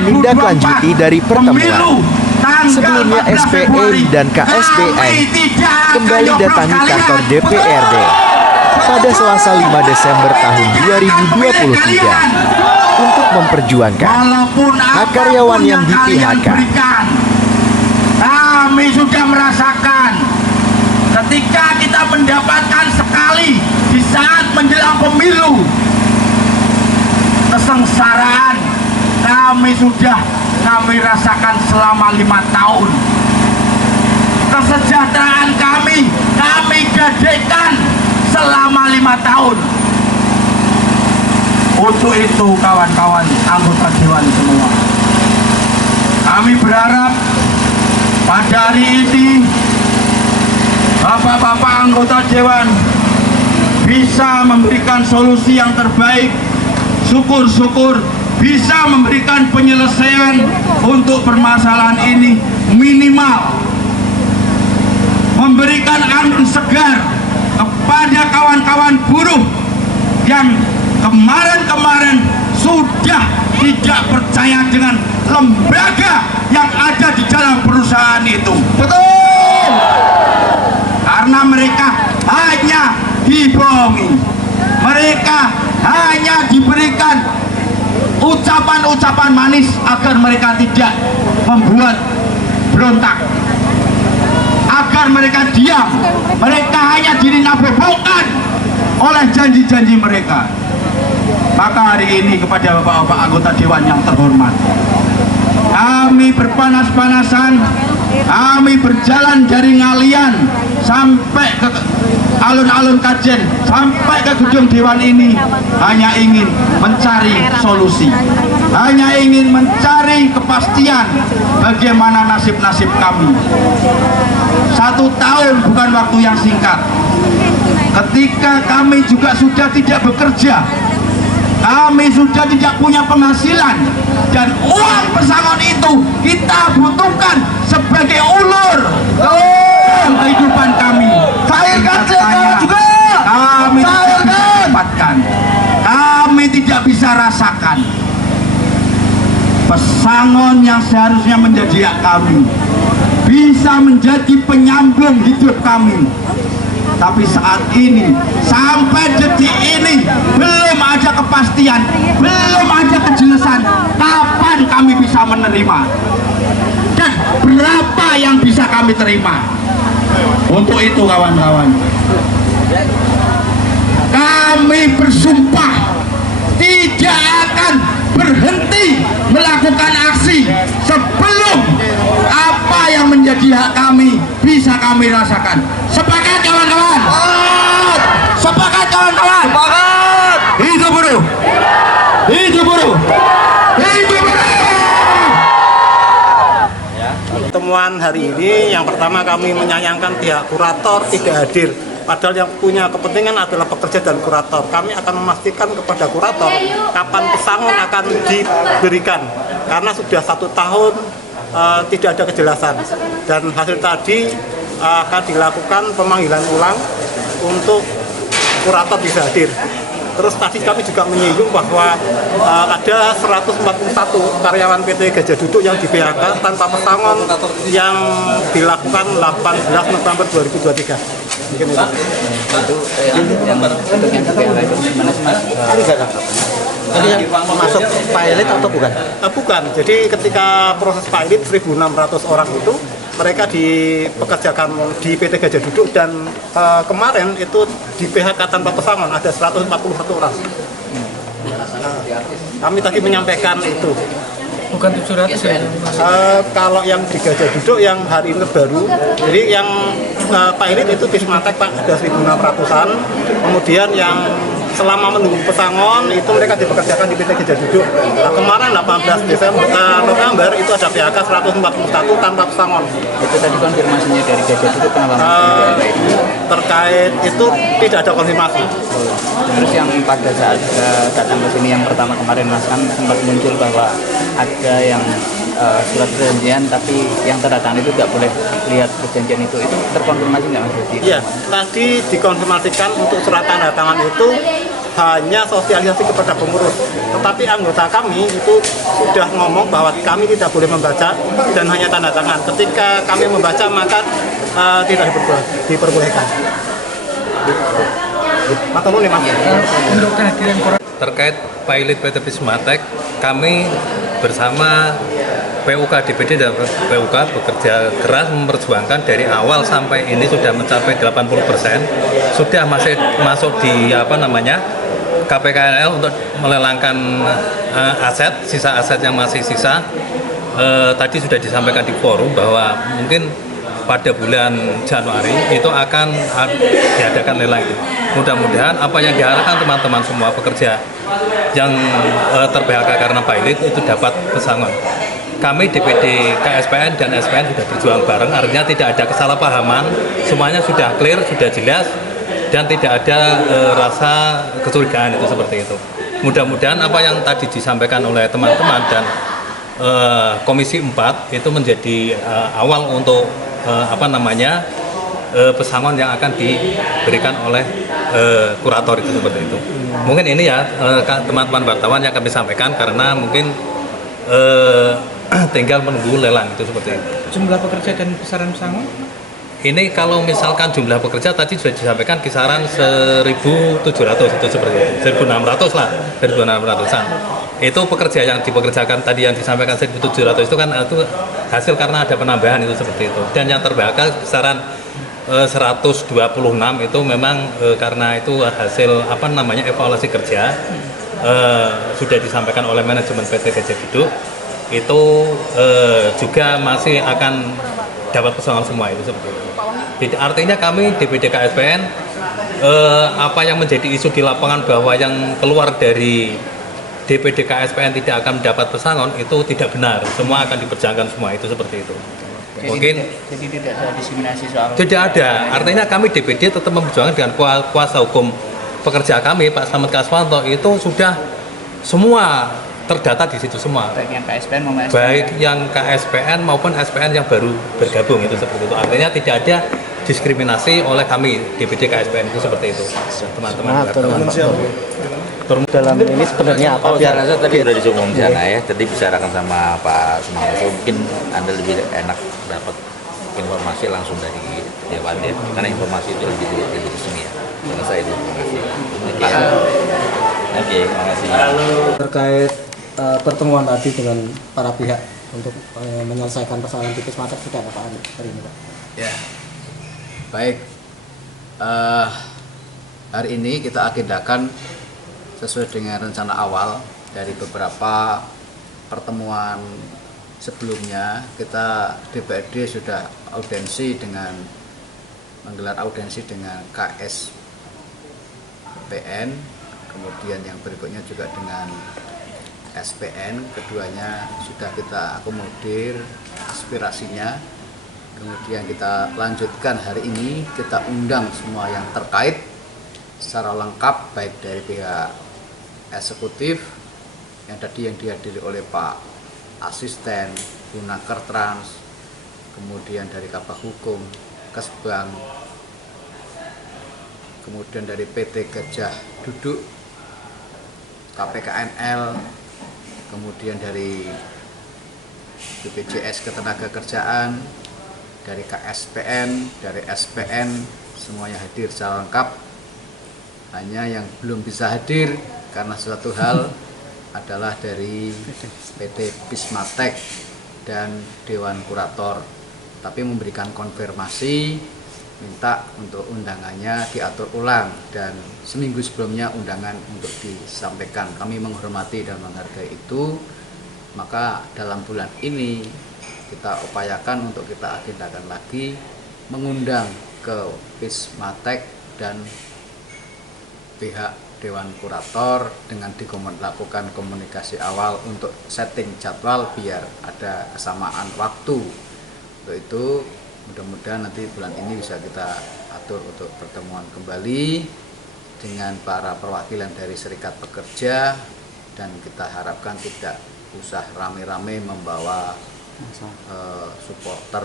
menindaklanjuti dari pertemuan. Sebelumnya SPM dan KSBM kembali datangi kantor DPRD pada Selasa 5 Desember tahun 2023 untuk memperjuangkan hak karyawan yang di-PHK. Kami sudah merasakan ketika kita mendapatkan sekali di saat menjelang pemilu kesengsaraan kami rasakan selama 5 tahun. Kesejahteraan kami gadekan selama 5 tahun. Untuk itu kawan-kawan anggota Dewan semua, kami berharap pada hari ini Bapak-bapak anggota Dewan bisa memberikan solusi yang terbaik. Syukur-syukur bisa memberikan penyelesaian untuk permasalahan ini, minimal memberikan angin segar kepada kawan-kawan buruh yang kemarin-kemarin sudah tidak percaya dengan lembaga yang ada di dalam perusahaan itu. Betul! Karena mereka hanya dibohongi, mereka hanya diberikan ucapan-ucapan manis agar mereka tidak membuat berontak, agar mereka diam. Mereka hanya dinabobokkan oleh janji-janji mereka. Maka hari ini kepada bapak-bapak anggota Dewan yang terhormat, kami berpanas-panasan, kami berjalan dari Ngalian sampai ke alun-alun Kajen, sampai ke gedung Dewan ini hanya ingin mencari solusi, hanya ingin mencari kepastian bagaimana nasib-nasib kami. 1 tahun bukan waktu yang singkat. Ketika kami juga sudah tidak bekerja, kami sudah tidak punya penghasilan, dan uang pesangon itu kita butuhkan sebagai ulur dalam kehidupan kami. Juga kami tidak bisa dapatkan, kami tidak bisa rasakan pesangon yang seharusnya menjadi hak kami, bisa menjadi penyambung hidup kami. Tapi saat ini, sampai detik ini, belum ada kepastian, belum ada kejelasan kapan kami bisa menerima dan berapa yang bisa kami terima. Untuk itu kawan-kawan, kami bersumpah tidak akan berhenti melakukan aksi sebelum apa yang menjadi hak kami bisa kami rasakan. Sepakat kawan-kawan? Sepakat kawan-kawan? Sepakat! Hidup buruh! Hidup buruh! Hidup buruh! Pertemuan hari ini yang pertama kami menyayangkan pihak kurator tidak hadir. Padahal yang punya kepentingan adalah pekerja dan kurator. Kami akan memastikan kepada kurator kapan pesangon akan diberikan. Karena sudah 1 tahun tidak ada kejelasan. Dan hasil tadi akan dilakukan pemanggilan ulang untuk kurator bisa hadir. Terus tadi kami juga menyinggung bahwa ada 141 karyawan PT Gajah Duduk yang di PHK tanpa pesangon yang dilakukan 18 November 2023. Mungkin itu. Yang PHK itu gimana sih Mas? Ini yang masuk pilot atau bukan? Bukan. Jadi ketika proses pilot 1.600 orang itu mereka dipekerjakan di PT Gajah Duduk dan kemarin itu di PHK tanpa pesangon ada 141 orang. Kami tadi menyampaikan itu. Bukan 700 ya? Kalau yang di Gajah Duduk yang hari ini baru, jadi yang pilot itu Bismatek Pak ada 1.600-an. Kemudian yang selama menunggu pesangon itu mereka dipekerjakan di PT Gajah Duduk. Nah, kemarin 18 November itu ada PHK 141 tanpa pesangon. Itu tadi konfirmasinya dari Gajah Duduk kenapa? Terkait itu tidak ada konfirmasi. Terus yang pada saat datang ke sini yang pertama kemarin Mas kan sempat muncul bahwa ada yang surat perjanjian tapi yang tanda tangan itu tidak boleh lihat perjanjian itu terkonfirmasi nggak Mas? Iya, tadi dikonfirmasikan untuk surat tanda tangan itu hanya sosialisasi kepada pengurus. Tetapi anggota kami itu sudah ngomong bahwa kami tidak boleh membaca dan hanya tanda tangan. Ketika kami membaca maka tidak diperbolehkan. Atau nih Mas? Untuk kehadiran kurator Terkait pilot PT Pismatek, kami bersama PUK DPD dan PUK bekerja keras memperjuangkan dari awal sampai ini sudah mencapai 80%, sudah masuk di KPKNL untuk melelangkan aset, sisa aset yang masih sisa. Tadi sudah disampaikan di forum bahwa mungkin pada bulan Januari itu akan diadakan lelang. Mudah-mudahan apa yang diharapkan teman-teman semua pekerja yang ter-PHK karena pilot itu dapat pesangon. Kami DPD KSPN dan SPN sudah berjuang bareng, artinya tidak ada kesalahpahaman, semuanya sudah clear, sudah jelas, dan tidak ada rasa kecurigaan itu seperti itu. Mudah-mudahan apa yang tadi disampaikan oleh teman-teman dan Komisi 4 itu menjadi awal untuk pesangon yang akan diberikan oleh kurator itu seperti itu. Mungkin ini ya teman-teman wartawan yang kami sampaikan karena mungkin tinggal menunggu lelang itu seperti itu. jumlah pekerja dan besaran pesangon? Ini kalau misalkan jumlah pekerja tadi sudah disampaikan kisaran 1.700 itu seperti itu, 1.600 lah, 1.600-an. Itu pekerja yang dipekerjakan tadi yang disampaikan 1.700 itu kan itu hasil karena ada penambahan itu seperti itu. Dan yang terbakar kisaran 126 itu memang karena itu hasil evaluasi kerja sudah disampaikan oleh manajemen PT Gajah Guduk itu juga masih akan dapat pesangon semua itu seperti itu. Jadi, artinya kami DPD KSPN apa yang menjadi isu di lapangan bahwa yang keluar dari DPD KSPN tidak akan mendapat pesangon itu tidak benar. Semua akan diperjuangkan semua itu seperti itu. Jadi tidak ada diskriminasi soal. Tidak ada. Artinya kami DPD tetap memperjuangkan dengan kuasa hukum pekerja kami Pak Slamet Kaswanto itu sudah semua terdata di situ semua. Baik yang KSPN maupun SPN. Baik yang KSPN maupun SPN yang baru bergabung itu seperti itu. Artinya tidak ada diskriminasi oleh kami DPD KSPN itu seperti itu. Teman-teman. Dalam ini sebenarnya apa? Saya rasa tadi sudah disinggung di sana ya. Tadi bicarakan sama Pak Sumarso, mungkin Anda lebih enak dapat informasi langsung dari Dewan ya, karena informasi itu lebih resmi ya. Karena saya itu terima kasih. Oke, terima kasih. Terkait pertemuan tadi dengan para pihak untuk menyelesaikan persoalan di Pismatek sudah apa hari ini Pak? Ya, baik. Hari ini kita agendakan sesuai dengan rencana awal dari beberapa pertemuan sebelumnya. Kita DPRD sudah menggelar audiensi dengan KSPN, kemudian yang berikutnya juga dengan SPN. Keduanya sudah kita akomodir aspirasinya. Kemudian kita lanjutkan hari ini, kita undang semua yang terkait secara lengkap, baik dari pihak eksekutif yang tadi yang dihadiri oleh Pak Asisten, Bunaker Trans, kemudian dari Kabag Hukum, Kesbang, kemudian dari PT Gajah Duduk, KPKNL, kemudian dari BPJS Ketenagakerjaan, dari KSPN, dari SPN, semuanya hadir secara lengkap. Hanya yang belum bisa hadir karena suatu hal adalah dari PT Pismatek dan Dewan Kurator, tapi memberikan konfirmasi minta untuk undangannya diatur ulang dan seminggu sebelumnya undangan untuk disampaikan. Kami menghormati dan menghargai itu, maka dalam bulan ini kita upayakan untuk kita agendakan lagi mengundang ke Pismatek dan pihak Dewan Kurator dengan dilakukan komunikasi awal untuk setting jadwal biar ada kesamaan waktu. Untuk itu mudah-mudahan nanti bulan ini bisa kita atur untuk pertemuan kembali dengan para perwakilan dari serikat pekerja, dan kita harapkan tidak usah rame-rame membawa supporter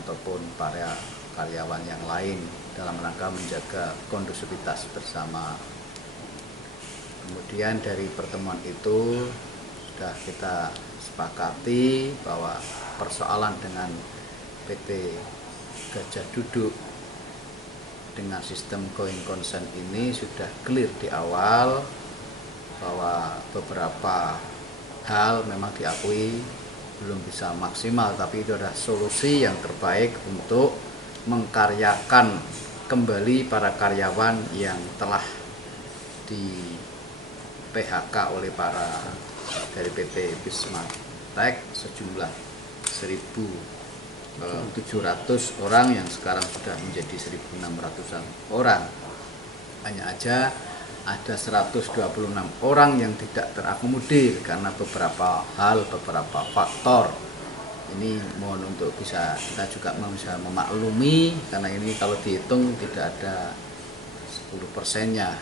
ataupun para karyawan yang lain dalam rangka menjaga kondusivitas bersama Kemudian dari pertemuan itu sudah kita sepakati bahwa persoalan dengan PT Gajah Duduk dengan sistem going concern ini sudah clear di awal, bahwa beberapa hal memang diakui belum bisa maksimal, tapi itu adalah solusi yang terbaik untuk mengkaryakan kembali para karyawan yang telah di PHK oleh para dari PT Bismatek sejumlah 1.700 orang yang sekarang sudah menjadi 1.600-an orang. Hanya aja ada 126 orang yang tidak terakomodir karena beberapa hal, beberapa faktor. Ini mohon untuk bisa kita juga bisa memaklumi, karena ini kalau dihitung tidak ada 10%-nya.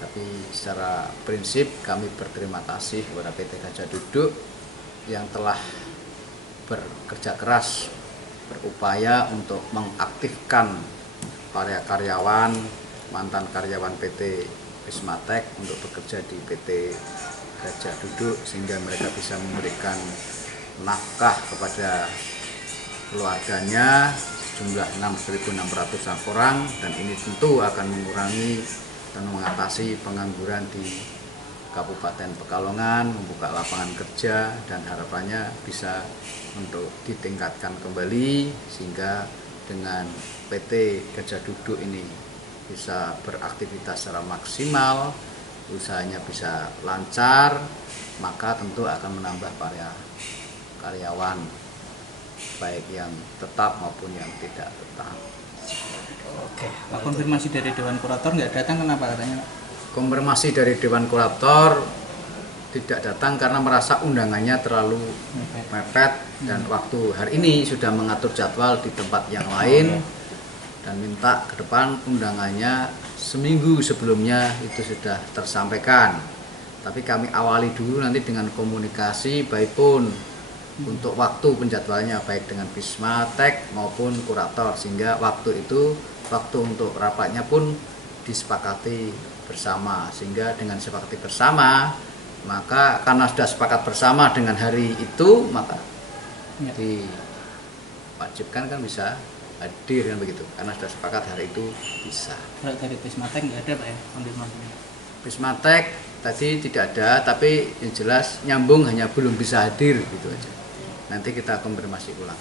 Tapi secara prinsip kami berterima kasih kepada PT Gajah Duduk yang telah bekerja keras, berupaya untuk mengaktifkan para karyawan, mantan karyawan PT Bismatek untuk bekerja di PT Gajah Duduk, sehingga mereka bisa memberikan nafkah kepada keluarganya sejumlah 6.600 orang, dan ini tentu akan mengurangi dan mengatasi pengangguran di Kabupaten Pekalongan, membuka lapangan kerja, dan harapannya bisa untuk ditingkatkan kembali sehingga dengan PT Gajah Duduk ini bisa beraktivitas secara maksimal, usahanya bisa lancar, maka tentu akan menambah para karyawan baik yang tetap maupun yang tidak tetap. Oke, Pak, konfirmasi dari Dewan Kurator nggak datang kenapa katanya? Konfirmasi dari Dewan Kurator tidak datang karena merasa undangannya terlalu mepet dan waktu hari ini sudah mengatur jadwal di tempat yang lain dan minta ke depan undangannya seminggu sebelumnya itu sudah tersampaikan. Tapi kami awali dulu nanti dengan komunikasi baik pun untuk waktu penjadwalannya baik dengan Bismatek maupun kurator, sehingga waktu itu waktu untuk rapatnya pun disepakati bersama, sehingga dengan sepakati bersama maka karena sudah sepakat bersama dengan hari itu maka diwajibkan kan bisa hadir kan begitu, karena sudah sepakat hari itu bisa. Dari Bismatek nggak ada Pak ya konfirmasinya? Bismatek tadi tidak ada, tapi yang jelas nyambung hanya belum bisa hadir gitu aja. Nanti kita konfirmasi ulang.